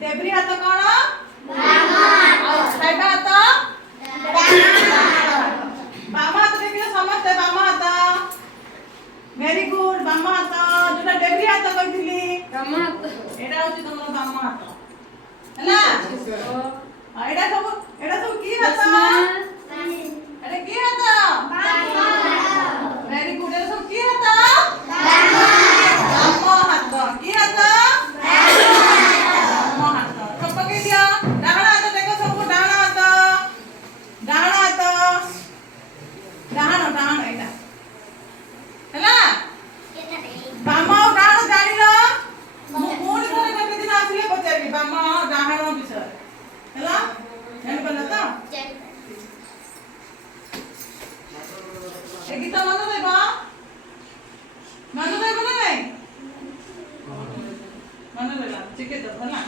debris हाथ कौन खाइबा हाथ बाम हाथ देखिए समस्ते बाम हाथ वेरी गुड बाम हाथ जोटा डेब्री हाथ कहथिली बाम हाथ एटा होची तमरो बाम हाथ हला एटा सब की हाथ अरे की हाथ वेरी गुड एटा सब की हाथ बाम हाथ की हाथ बाम हाथ सब पके दिया डाहण हाथ देखो सब डाहण हाथ डाहण एटा हला बाम और डाहण जानिलो मोर घरे केते दिन आसिले पचारि बाम डाहण विषय हला जानि पला त ए गीता मन देबा ना नहीं मन देला चिके दो हला